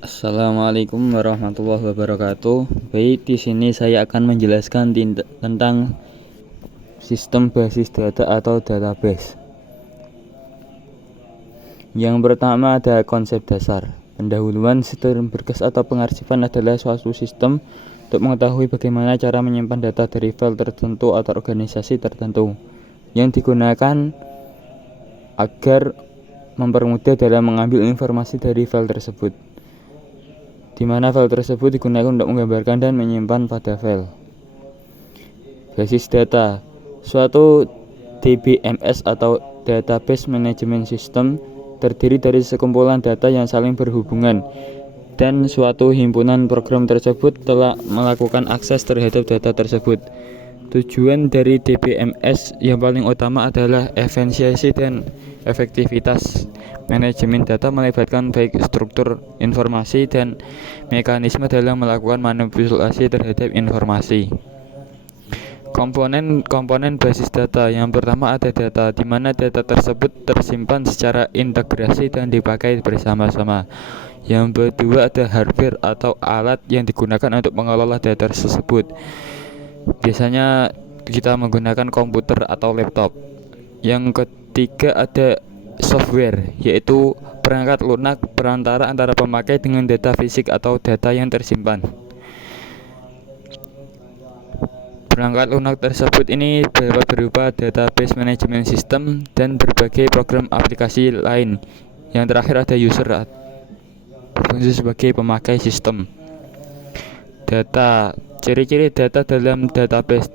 Assalamualaikum warahmatullahi wabarakatuh. Baik, di sini saya akan menjelaskan tentang sistem basis data atau database. Yang pertama ada konsep dasar. Pendahuluan sistem berkas atau pengarsipan adalah suatu sistem untuk mengetahui bagaimana cara menyimpan data dari file tertentu atau organisasi tertentu yang digunakan agar mempermudah dalam mengambil informasi dari file tersebut, di mana file tersebut digunakan untuk menggambarkan dan menyimpan pada file. Basis data, suatu DBMS atau Database Management System terdiri dari sekumpulan data yang saling berhubungan, dan suatu himpunan program tersebut telah melakukan akses terhadap data tersebut. Tujuan dari DBMS yang paling utama adalah efisiensi dan efektivitas. Manajemen data melibatkan baik struktur informasi dan mekanisme dalam melakukan manipulasi terhadap informasi. Komponen basis data. Yang pertama ada data, di mana data tersebut tersimpan secara integrasi dan dipakai bersama-sama. Yang kedua ada hardware atau alat yang digunakan untuk mengelola data tersebut. Biasanya kita menggunakan komputer atau laptop. Yang ketiga ada software, yaitu perangkat lunak perantara antara pemakai dengan data fisik atau data yang tersimpan. Perangkat lunak tersebut ini dapat berupa database management system dan berbagai program aplikasi lain. Yang terakhir ada user, berfungsi sebagai pemakai sistem. Data, ciri-ciri data dalam database.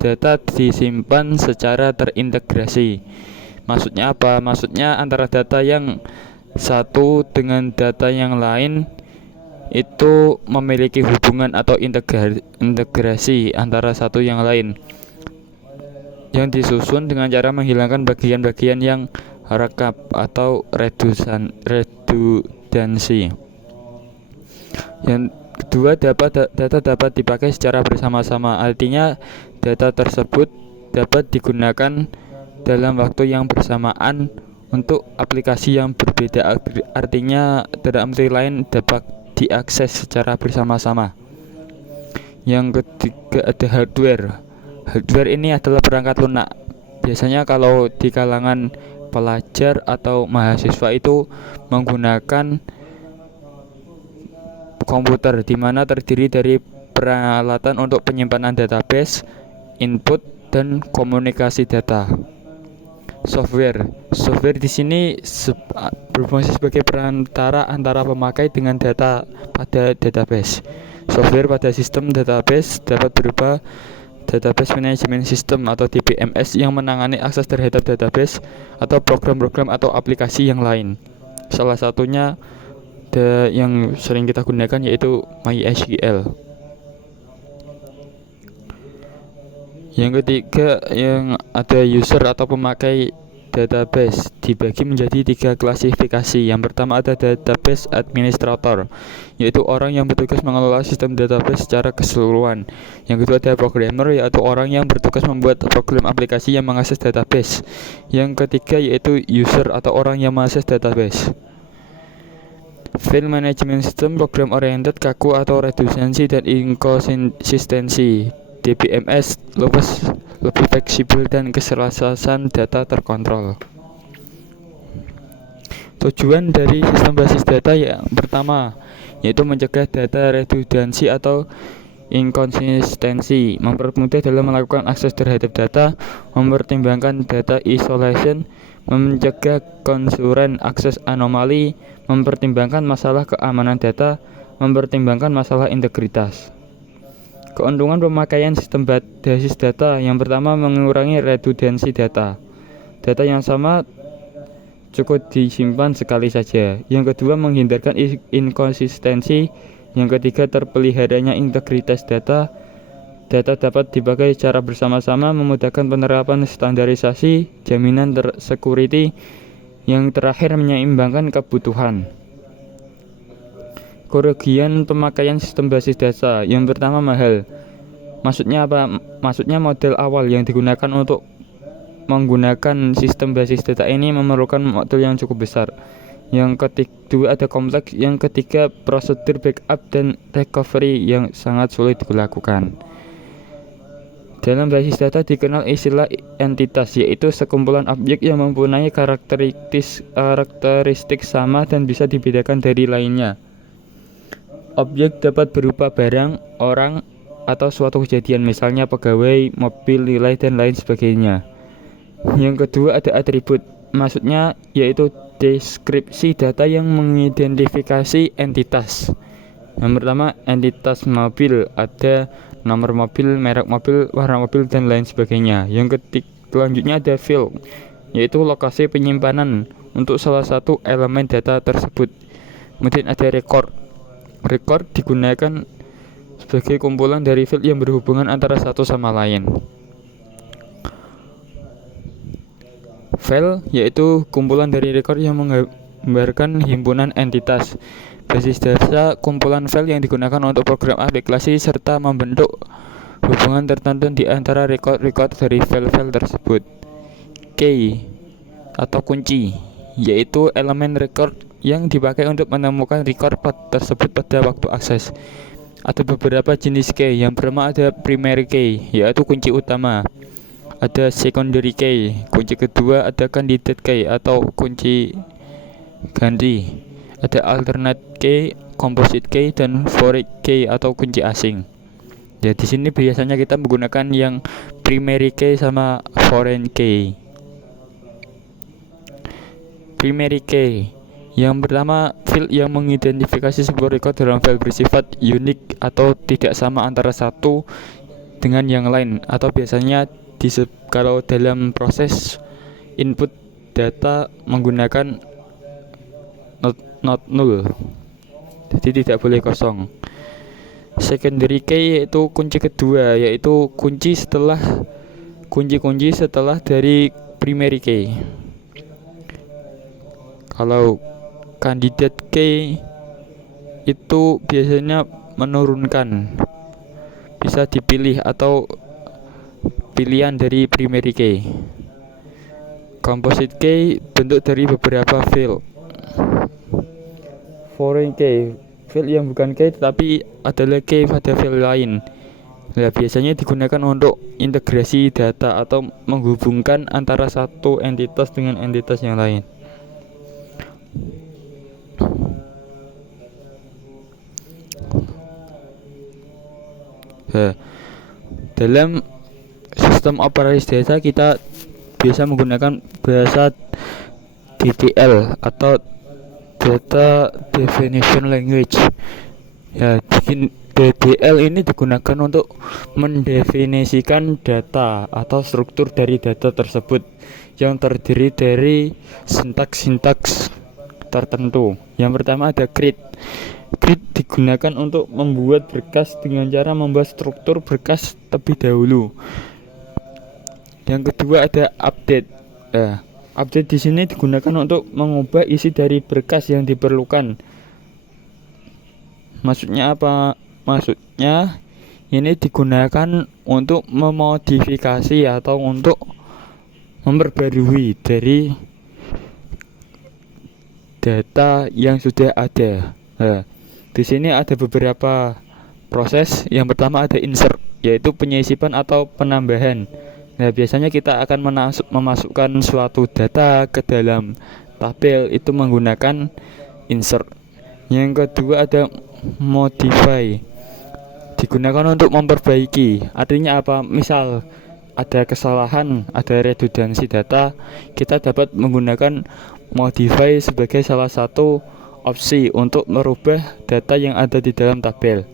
Data disimpan secara terintegrasi. Maksudnya apa? Maksudnya antara data yang satu dengan data yang lain itu memiliki hubungan atau integrasi antara satu yang lain, yang disusun dengan cara menghilangkan bagian-bagian yang rekap atau redundansi. Yang kedua, data dapat dipakai secara bersama-sama. Artinya data tersebut dapat digunakan dalam waktu yang bersamaan untuk aplikasi yang berbeda. Artinya dalam arti lain dapat diakses secara bersama-sama. Yang ketiga ada hardware. Hardware ini adalah perangkat lunak. Biasanya kalau di kalangan pelajar atau mahasiswa itu menggunakan komputer, di mana terdiri dari peralatan untuk penyimpanan database, input, dan komunikasi data. Software di sini berfungsi sebagai perantara antara pemakai dengan data pada database. Software pada sistem database dapat berupa Database Management System atau DBMS yang menangani akses terhadap database atau program-program atau aplikasi yang lain. Salah satunya yang sering kita gunakan yaitu MySQL. Yang ketiga yang ada user atau pemakai database, dibagi menjadi 3 klasifikasi. Yang pertama ada database administrator, yaitu orang yang bertugas mengelola sistem database secara keseluruhan. Yang kedua ada programmer, yaitu orang yang bertugas membuat program aplikasi yang mengakses database. Yang ketiga yaitu user atau orang yang mengakses database. File management system program oriented, kaku atau redundansi dan inkonsistensi. DBMS lebih fleksibel dan keselarasan data terkontrol. Tujuan dari sistem basis data yang pertama yaitu mencegah data redundansi atau inkonsistensi, mempermudah dalam melakukan akses terhadap data, mempertimbangkan data isolation, mencegah konsuren akses anomali, mempertimbangkan masalah keamanan data, mempertimbangkan masalah integritas. Keuntungan pemakaian sistem basis data. Yang pertama, mengurangi redundansi data. Data yang sama cukup disimpan sekali saja. Yang kedua, menghindarkan inkonsistensi. Yang ketiga, terpeliharanya integritas data. Data dapat dipakai secara bersama-sama, memudahkan penerapan standarisasi, jaminan security. Yang terakhir, menyeimbangkan kebutuhan. Kerugian pemakaian sistem basis data. Yang pertama, mahal. Maksudnya apa? Maksudnya model awal yang digunakan untuk menggunakan sistem basis data ini memerlukan modal yang cukup besar. Yang kedua ada kompleks, yang ketiga prosedur backup dan recovery yang sangat sulit dilakukan. Dalam basis data dikenal istilah entitas, yaitu sekumpulan objek yang mempunyai karakteristik sama dan bisa dibedakan dari lainnya. Objek dapat berupa barang, orang, atau suatu kejadian, misalnya pegawai, mobil, nilai, dan lain sebagainya. Yang kedua ada atribut, maksudnya yaitu deskripsi data yang mengidentifikasi entitas. Yang pertama entitas mobil, ada nomor mobil, merek mobil, warna mobil, dan lain sebagainya. Yang selanjutnya ada field, yaitu lokasi penyimpanan untuk salah satu elemen data tersebut. Kemudian ada record. Record digunakan sebagai kumpulan dari field yang berhubungan antara satu sama lain. File yaitu kumpulan dari record yang menggambarkan himpunan entitas. Basis data kumpulan file yang digunakan untuk program aplikasi serta membentuk hubungan tertentu di antara record-record dari file-file tersebut. Key atau kunci yaitu elemen record yang dipakai untuk menemukan record tersebut pada waktu akses. Ada beberapa jenis key. Yang pertama ada primary key, yaitu kunci utama. Ada secondary key. Kunci kedua ada candidate key atau kunci ganti. Ada alternate key, composite key, dan foreign key atau kunci asing. Ya, di sini biasanya kita menggunakan yang primary key sama foreign key. Primary key. Yang pertama, field yang mengidentifikasi sebuah record dalam file bersifat unik atau tidak sama antara satu dengan yang lain, atau biasanya kalau dalam proses input data menggunakan not null, jadi tidak boleh kosong. Secondary key yaitu kunci kedua, yaitu kunci setelah dari primary key. Kalau candidate key itu biasanya menurunkan, bisa dipilih atau pilihan dari primary key. Composite key bentuk dari beberapa field. Foreign key, field yang bukan key tetapi adalah key pada field lain. Nah, biasanya digunakan untuk integrasi data atau menghubungkan antara satu entitas dengan entitas yang lain. Dalam sistem operasi data kita biasa menggunakan bahasa DDL atau Data Definition Language. Ya, DDL ini digunakan untuk mendefinisikan data atau struktur dari data tersebut yang terdiri dari sintaks tertentu. Yang pertama ada create. Create digunakan untuk membuat berkas dengan cara membuat struktur berkas terlebih dahulu. Yang kedua ada update. Update di sini digunakan untuk mengubah isi dari berkas yang diperlukan. Maksudnya apa? Maksudnya ini digunakan untuk memodifikasi atau untuk memperbarui dari data yang sudah ada. Di sini ada beberapa proses. Yang pertama ada insert, yaitu penyisipan atau penambahan. Nah, biasanya kita akan memasukkan suatu data ke dalam tabel itu menggunakan insert. Yang kedua ada modify, digunakan untuk memperbaiki. Artinya apa? Misal ada kesalahan, ada redundansi data, kita dapat menggunakan modify sebagai salah satu opsi untuk merubah data yang ada di dalam tabel.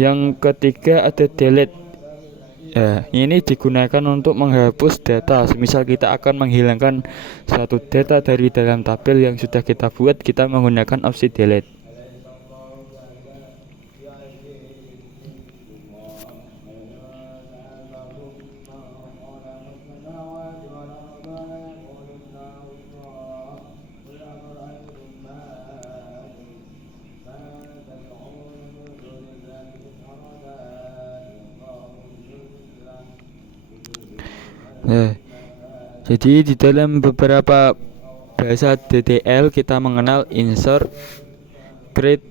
Yang ketiga ada delete. Ini digunakan untuk menghapus data. Misal kita akan menghilangkan suatu data dari dalam tabel yang sudah kita buat, kita menggunakan opsi delete. Jadi di dalam beberapa bahasa DTL kita mengenal insert, create,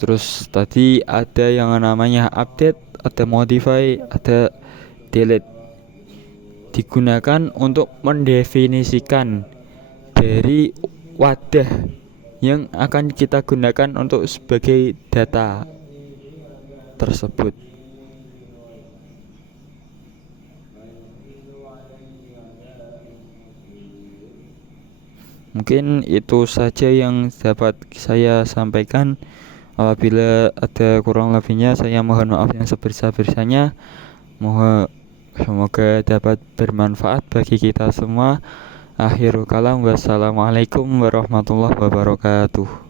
terus tadi ada yang namanya update, ada modify, ada delete. Digunakan untuk mendefinisikan dari wadah yang akan kita gunakan untuk sebagai data tersebut. Mungkin itu saja yang dapat saya sampaikan. Apabila ada kurang lebihnya, saya mohon maaf yang sebesar-besarnya. Semoga dapat bermanfaat bagi kita semua. Akhirul kalam, wassalamualaikum warahmatullahi wabarakatuh.